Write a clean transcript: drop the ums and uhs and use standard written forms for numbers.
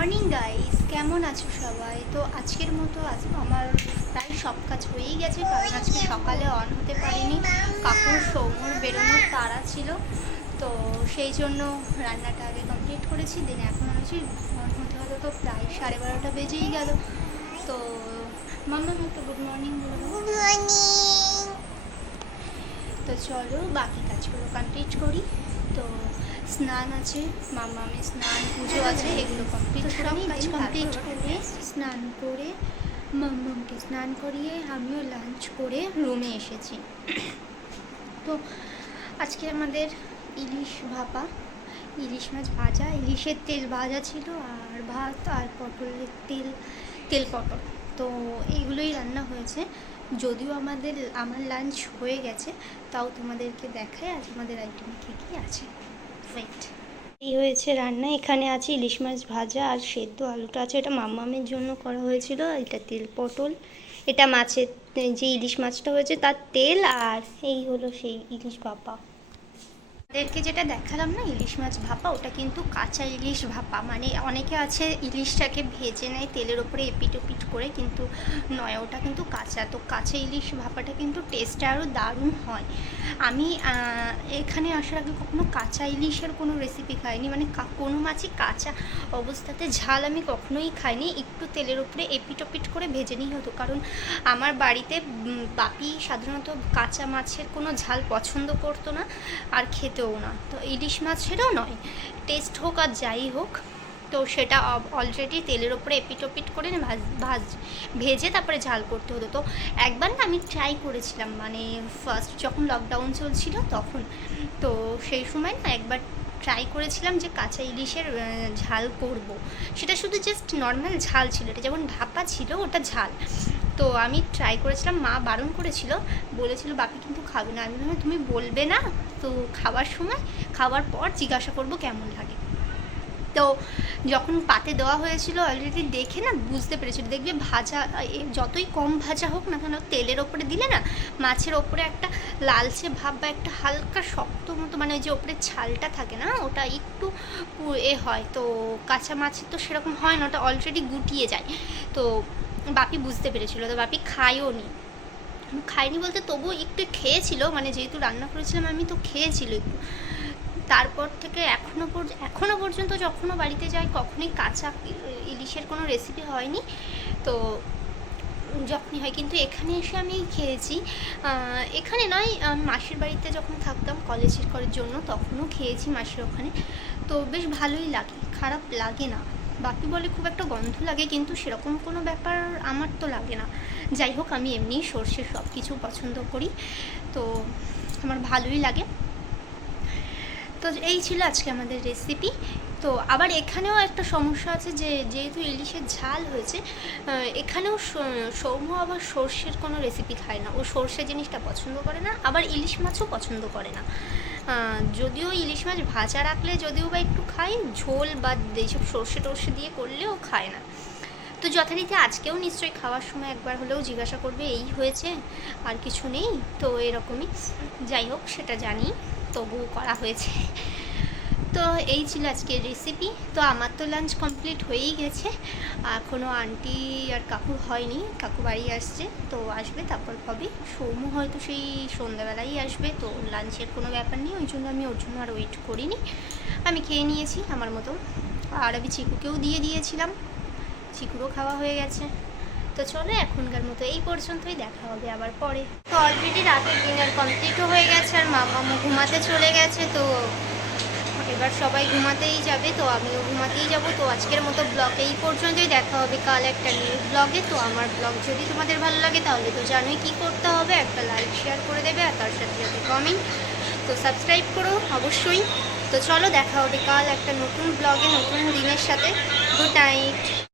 Morning guys, কেমন আছো সবাই? তো আজকের মতো আমার প্রায় সব কাজ হয়েই গেছে, কারণ আজকে সকালে অন হতে পারিনি। কাকুর সৌম্যর বেরোনোর তাড়া ছিল, তো সেই জন্য রান্নাটা আগে কমপ্লিট করেছি। দেন এখন হয়েছি অন হতে হতে তো প্রায় 12:30 বেজেই গেল। তো মাম্মা একটা গুড মর্নিং বলে দাও। Good morning. তো চলো বাকি কাজগুলো কমপ্লিট করি। তো স্নান আছে, মাম্মামের স্নান পুজো আছে, এগুলো কমপ্লিট সব কাজ কমপ্লিট করে স্নান করে মাম্মামকে স্নান করিয়ে আমিও লাঞ্চ করে রুমে এসেছি। তো আজকে আমাদের ইলিশ ভাপা, ইলিশ মাছ ভাজা, ইলিশের তেল ভাজা ছিল, আর ভাত আর পটলের তেল পটল, তো এইগুলোই রান্না হয়েছে। যদিও আমার লাঞ্চ হয়ে গেছে, তাও তোমাদেরকে দেখায় আজ আমাদের আইটেমে কী কী আছে। ওয়েট, এই হয়েছে রান্না। এখানে আছে ইলিশ মাছ ভাজা আর সেদ্ধ আলুটা আছে, এটা মাম্মামের জন্য করা হয়েছিল। এটা তেল পটল, এটা মাছের যে ইলিশ মাছটা হয়েছে তার তেল, আর এই হলো সেই ইলিশ ভাপা। আপনাদেরকে যেটা দেখালাম না ইলিশ মাছ ভাপা, ওটা কিন্তু কাঁচা ইলিশ ভাপা। মানে অনেকে আছে ইলিশটাকে ভেজে নেয় তেলের ওপরে এপিট ওপিট করে, কিন্তু নয়, ওটা কিন্তু কাঁচা। তো কাঁচা ইলিশ ভাপাটা কিন্তু টেস্টটা আরও দারুণ হয়। আমি এখানে আসার আগে কখনো কাঁচা ইলিশের কোনো রেসিপি খাইনি, মানে কোনো মাছই কাঁচা অবস্থাতে ঝাল আমি কখনোই খাইনি। একটু তেলের ওপরে এপিট ওপিট করে ভেজে নিই হতো, কারণ আমার বাড়িতে বাপি সাধারণত কাঁচা মাছের কোনো ঝাল পছন্দ করতো না, আর খেতেও না। তো ইলিশ মাছেরও নয়, টেস্ট হোক আর যাই হোক, তো সেটা অলরেডি তেলের ওপরে এপিট ওপিট করে ভেজে তারপরে ঝাল করতে হতো। তো একবার না আমি ট্রাই করেছিলাম, মানে ফার্স্ট যখন লকডাউন চলছিল তখন, তো সেই সময় না একবার ট্রাই করেছিলাম যে কাঁচা ইলিশের ঝাল করব। সেটা শুধু জাস্ট নর্মাল ঝাল ছিল, এটা যেমন ভাপা ছিল ওটা ঝাল। তো আমি ট্রাই করেছিলাম, মা বারণ করেছিল, বলেছিল বাপি কিন্তু খাবে না। আমি বললাম তুমি বলবে না তো, খাওয়ার পর জিজ্ঞাসা করবো কেমন লাগে। তো যখন পাতে দেওয়া হয়েছিল অলরেডি দেখে না বুঝতে পেরেছিল। দেখবে ভাজা যতই কম ভাজা হোক না কেন, তেলের ওপরে দিলে না মাছের ওপরে একটা লালচে ভাব বা একটা হালকা শক্ত মতো, মানে ওই যে ওপরে ছালটা থাকে না, ওটা একটু হয়। তো কাঁচা মাছের তো সেরকম হয় না, ওটা অলরেডি গুটিয়ে যায়। তো বাপি বুঝতে পেরেছিল, তো বাপি খায়নি বলতে তবুও একটু খেয়েছিল, মানে যেহেতু রান্না করেছিলাম আমি, তো খেয়েছিল একটু। তারপর থেকে এখনও পর্যন্ত যখনও বাড়িতে যাই কখনোই কাঁচা ইলিশের কোনো রেসিপি হয়নি। তো যখনই হয়, কিন্তু এখানে এসে আমি খেয়েছি। এখানে নয়, মাসির বাড়িতে যখন থাকতাম কলেজের জন্য, তখনও খেয়েছি মাসির ওখানে। তো বেশ ভালোই লাগে, খারাপ লাগে না। বাপি বলে খুব একটা গন্ধ লাগে, কিন্তু সেরকম কোনো ব্যাপার আমার তো লাগে না। যাই হোক, আমি এমনি সর্ষে সব কিছু পছন্দ করি, তো আমার ভালোই লাগে। তো এই ছিল আজকে আমাদের রেসিপি। তো আবার এখানেও একটা সমস্যা আছে, যে যেহেতু ইলিশের ঝাল হয়েছে, এখানেও সৌম্য আবার সর্ষের কোনো রেসিপি খায় না, ও সর্ষে জিনিসটা পছন্দ করে না, আবার ইলিশ মাছও পছন্দ করে না। যদিও ইলিশ মাছ ভাজা রাখলে যদিও বা একটু খায়, ঝোল বা এইসব সর্ষে টর্ষে দিয়ে করলেও খায় না। তো যথারীতি আজকেও নিশ্চয়ই খাওয়ার সময় একবার হলেও জিজ্ঞাসা করবে এই হয়েছে, আর কিছু নেই, তো এরকমই। যাই হোক, সেটা জানি, তবুও করা হয়েছে। তো এই ছিল আজকের রেসিপি। তো আমার তো লাঞ্চ কমপ্লিট হয়েই গেছে, এখনও আন্টি আর কাকু হয়নি, কাকু বাড়ি আসছে, তো আসবে তারপর হবে। সৌম্য হয়তো সেই সন্ধ্যাবেলাই আসবে, তো লাঞ্চের কোনো ব্যাপার নেই, ওই জন্য আমি ওর জন্য আর ওয়েট করিনি, আমি খেয়ে নিয়েছি আমার মতো। আর আমি চিকুকেও দিয়ে দিয়েছিলাম, চিকুরও খাওয়া হয়ে গেছে। তো চলো এখনকার মতো এই পর্যন্তই, দেখা হবে আবার পরে। তো অলরেডি রাতের ডিনার কমপ্লিটও হয়ে গেছে, আর মাম্মামও ঘুমাতে চলে গেছে। তো এবার সবাই ঘুমাতেই যাবে, তো আমিও ঘুমাতেই যাব। তো আজকের মতো ব্লগ এই পর্যন্তই, দেখা হবে কাল একটা নিউ ব্লগে। তো আমার ব্লগ যদি তোমাদের ভালো লাগে তাহলে তো জানোই কী করতে হবে, একটা লাইক শেয়ার করে দেবে, আর তার সাথে সাথে কমেন্ট, তো সাবস্ক্রাইব করো অবশ্যই। তো চলো দেখা হবে কাল একটা নতুন ব্লগে নতুন দিনের সাথে। Good night.